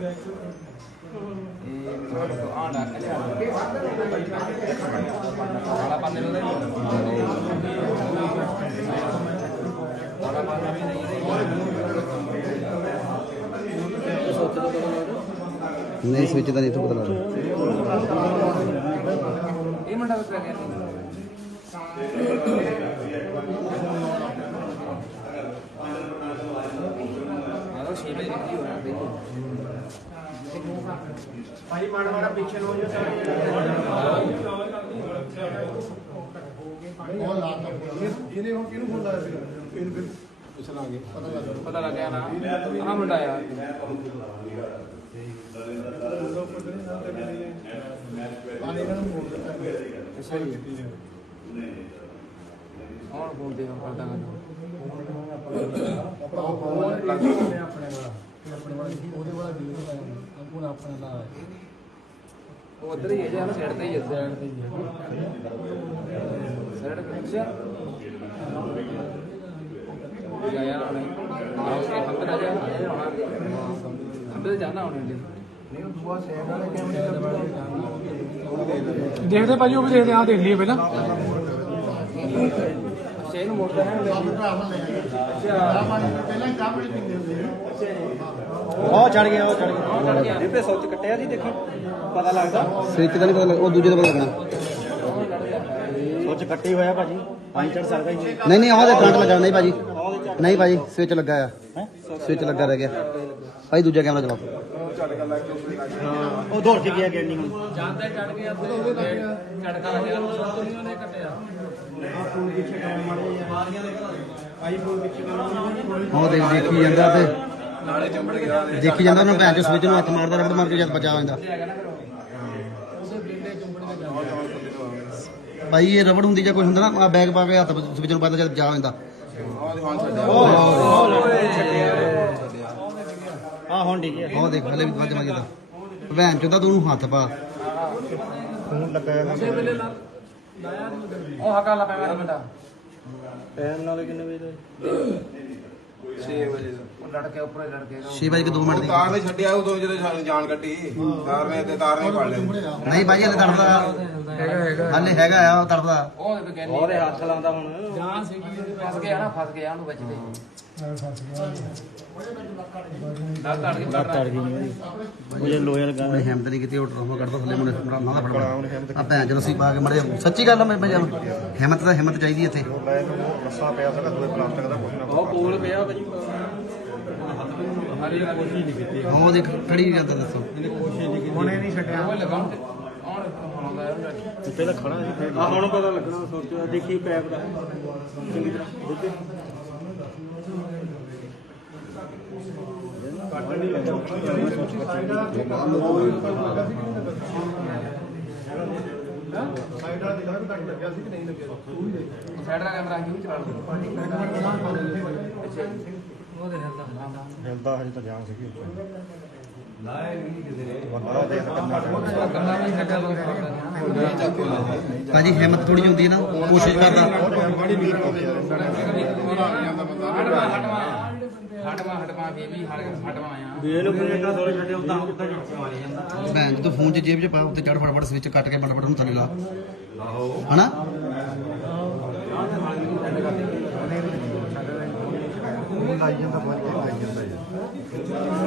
ਇਹ ਆਂਡਾ ਵਾਲਾ ਪਾਣੇ ਨੂੰ ਵਾਲਾ ਪਾਣਾ ਵੀ ਨਹੀਂ ਨਹੀਂ ਸਵਿਚ ਦਾ ਵਜੇ ਨਿਕਲੀ ਹੋਣਾ ਦੇਖੋ ਭਾਈ ਮਾੜਾ ਮਾੜਾ ਪਿੱਛੇ ਨੂੰ ਹੋ ਜਾ। ਇਹਨੇ ਹੁਣ ਕਿਹਨੂੰ ਫੋਨ ਲਾਇਆ ਸੀ ਇਹਨੂੰ ਫਿਰ ਪੁੱਛਲਾਂਗੇ ਪਤਾ ਲੱਗ ਪਤਾ ਲੱਗਿਆ ਨਾ ਆਹ ਮੁੰਡਾ ਆ ਪਾਣੀ ਇਹਨਾਂ ਨੂੰ ਮੋੜ ਕਰਦਾ ਗੱਲ ਆਪਣਾ ਲੱਗ ਆਪਣੇ ਵਾਲਾ ਤੇ ਆਪਣੇ ਵਾਲਾ ਉਹਦੇ ਵਾਲਾ ਵੀ ਉਹਦਾ ਆਪਣਾ ਆਪਣਾ ਲਾ ਉਹ ਉਧਰ ਹੀ ਹੈ ਜਾਂ ਸਾਈਡ ਤੇ ਹੀ ਹੈ ਸਾਈਡ ਤੇ ਹੀ ਸਾਈਡ ਤੇ ਅੱਛਾ ਯਾ ਯਾਰ ਹੁਣ ਕੇ ਹੰਦਰ ਆ ਜਾ ਹੰਦਰ ਜਾਣਾ ਹੁਣ ਇਹਦੇ ਦੇਖਦੇ ਭਾਜੀ ਉਹ ਵੀ ਦੇਖਦੇ ਆ ਦੇਖ ਲਈਏ ਪਹਿਲਾਂ। ਅੱਛਾ ਇਹਨੂੰ ਮੋੜਦਾ ਹੈ ਪਹਿਲਾਂ ਹੀ ਚਾਹ ਬੜੀ ਪੀਂਦੇ ਹੁੰਦੇ ਉਹ ਚੜ ਗਿਆ ਉਹ ਚੜ ਗਿਆ ਚੜ ਗਿਆ ਇਹਦੇ ਸੁੱਚ ਕੱਟਿਆ ਸੀ ਦੇਖੀ ਪਤਾ ਲੱਗਦਾ ਸਵਿਚ ਦਾ ਨਹੀਂ ਪਤਾ ਲੱਗਦਾ ਉਹ ਦੂਜੇ ਦਾ ਪਤਾ ਲੱਗਣਾ ਸੁੱਚ ਕੱਟੀ ਹੋਇਆ ਭਾਜੀ ਪਾਣੀ ਚੜ ਸਕਦਾ ਹੀ ਨਹੀਂ ਨਹੀਂ ਨਹੀਂ ਉਹਦੇ ਕਰੰਟ ਲੱਗਾ ਨਹੀਂ ਭਾਜੀ ਨਹੀਂ ਭਾਜੀ ਸਵਿਚ ਲੱਗਾ ਆ ਸਵਿਚ ਲੱਗਾ ਰਹਿ ਗਿਆ ਭਾਈ ਦੂਜਾ ਕੈਮਰਾ ਚਲਾਓ ਉਹ ਦੌੜ ਕੇ ਗਿਆ ਗੈਂਡੀ ਹੁਣ ਜਾਂਦਾ ਚੜ ਗਿਆ ਤੇ ਝਟਕਾ ਲੱਗਿਆ ਉਸ ਤੋਂ ਉਹ ਦੇਖ ਦੇਖੀ ਜਾਂਦਾ ਤੇ। ਨਾਲੇ ਚੰਬੜ ਗਿਆ ਦੇਖੀ ਜਾਂਦਾ ਉਹਨੂੰ ਭੈਣ ਚੋ ਸਵਿਚ ਨੂੰ ਹੱਥ ਮਾਰਦਾ ਰਬੜ ਮਾਰ ਕੇ ਜਦ ਬਚਾ ਜਾਂਦਾ ਭਾਈ ਇਹ ਰਬੜ ਹੁੰਦੀ ਜਾਂ ਕੋਈ ਹੁੰਦਾ ਨਾ ਆ ਬੈਗ ਪਾ ਕੇ ਹੱਥ ਸਵਿਚ ਨੂੰ ਪਾਉਂਦਾ ਜਦ ਬਚਾ ਹੋ ਜਾਂਦਾ ਹਾਂ ਹੁਣ ਠੀਕ ਹੈ। ਉਹ ਦੇਖ ਹਲੇ ਵੀ ਵੱਜ ਮਾਰ ਭੈਣ ਚੋਦਾ ਤੂੰ ਉਹਨੂੰ ਹੱਥ ਪਾ। ਫੋਨ ਲੱਗਾ ਹੋਇਆ। ਉਹ ਹਕਾ ਲਾ ਮੇਰਾ ਮੁੰਡਾ ਟਾਈਮ ਨਾਲ ਕਿੰਨੇ ਵਜੇ ਦਾ? 6 ਵਜੇ ਉਹ ਲੜਕੇ ਉੱਪਰ ਲੜਕੇ 6 ਵਜੇ ਕੇ 2 ਮਿੰਟ ਦੀ? ਤਾਰ ਨੇ ਛੱਡਿਆ ਉਦੋਂ ਜਦੋਂ ਸਾਨੂੰ ਜਾਨ ਕੱਢੀ। ਤਾਰ ਨੇ ਤੇ ਤਾਰ ਨੇ ਫੜ ਲਿਆ। ਨਹੀਂ ਭਾਈ ਹਲੇ ਤੜਦਾ ਹੈਗਾ ਹੈਗਾ। ਹਲੇ ਹੈਗਾ ਆ ਉਹ ਤੜਦਾ ਉਹ ਤੇ ਕਹਿੰਦੀ ਉਹਦੇ ਹੱਥ ਲਾਉਂਦਾ ਹੁਣ। ਜਾਨ ਸੀ ਫਸ ਗਿਆ ਨਾ ਫਸ ਗਿਆ ਉਹਨੂੰ ਬਚਦੇ। ਅੜ ਗਈ ਲੱਤ ਅੜ ਗਈ ਨਹੀਂ ਉਹ ਜੇ ਲੋਹੇ ਲਗਾ ਉਹਨੇ ਹਿੰਮਤ ਨਹੀਂ ਕੀਤੀ ਉਹ ਟਰੋਮਾ ਕੱਢਦਾ ਥੱਲੇ ਮੁੰਡੇ ਨਾ ਦਾ ਫੜ ਆ ਭੈਣ ਚੋ ਅਸੀਂ ਪਾ ਕੇ ਮੜੇ ਸੱਚੀ ਗੱਲ ਆ ਮੈਂ ਭੈਣ ਹਿੰਮਤ ਤਾਂ ਹਿੰਮਤ ਚਾਹੀਦੀ ਇੱਥੇ। ਰੱਸਾ ਪਿਆ ਸੀਗਾ ਦੋਏ ਪਲਾਸਟਿਕ ਦਾ ਕੁਝ ਨਾ ਉਹ ਕੋਲ ਪਿਆ ਭਾਜੀ ਹਰੀ ਕੋਸ਼ਿਸ਼ ਨਹੀਂ ਕੀਤੀ। ਉਹ ਦੇਖ ਖੜੀ ਜਾਂਦਾ ਦੱਸੋ। ਹੁਣੇ ਨਹੀਂ ਛੱਡਿਆ। ਉਹ ਲਗਾਉਣ ਤੇ ਆਉਣ ਬਣਾਉਂਦਾ ਯਾਰ ਪਹਿਲਾਂ ਖੜਾ ਸੀ ਫਿਰ ਆ ਹੁਣ ਪਤਾ ਲੱਗਣਾ ਸੋਚਿਆ। ਦੇਖੀ ਪੈਪ ਦਾ। ਚੰਗੀ ਤਰ੍ਹਾਂ ਸਾਈਡ ਦਾ ਕੈਮਰਾ ਹੀ ਚਲਾ ਲਓ ਅੱਛਾ। ਉਹਦੇ ਨਾਲ ਦਾ ਹਿਲਦਾ ਹਜੇ ਤਾਂ ਜਾਣ ਸੀਗੀ ਬੰਦਾ ਦੇਖ ਕੰਨਾ ਕੰਨਾ ਵੀ ਛੱਡਿਆ ਲੋਕ ਭਾਜੀ ਹਿੰਮਤ ਥੋੜੀ ਹੁੰਦੀ ਹੈ ਨਾ ਕੋਸ਼ਿਸ਼ ਕਰਦਾ। ਹਟਵਾ ਹਟਵਾ ਹਟਵਾ ਹਟਵਾ ਬੇਬੀ ਹਟਵਾ ਆਇਆ। ਬੇਲ ਨੂੰ ਕਿਹੜਾ ਥੋੜੇ ਛੱਡੇ ਉਦਾਂ ਕਿੱਦਾਂ ਮਾਰੀ ਜਾਂਦਾ। ਭੈਣ ਜਦੋਂ ਫੋਨ 'ਚ ਜੇਬ 'ਚ ਪਾ ਉੱਤੇ ਚੜ ਫਟਾਫਟ ਸਵਿਚ ਕੱਟ ਕੇ ਬਟਬਟ ਨੂੰ ਥੱਲੇ ਲਾ। ਹਨਾ? ਲਾਈ ਜਾਂਦਾ ਬਾਰੀ ਲਾਈ ਜਾਂਦਾ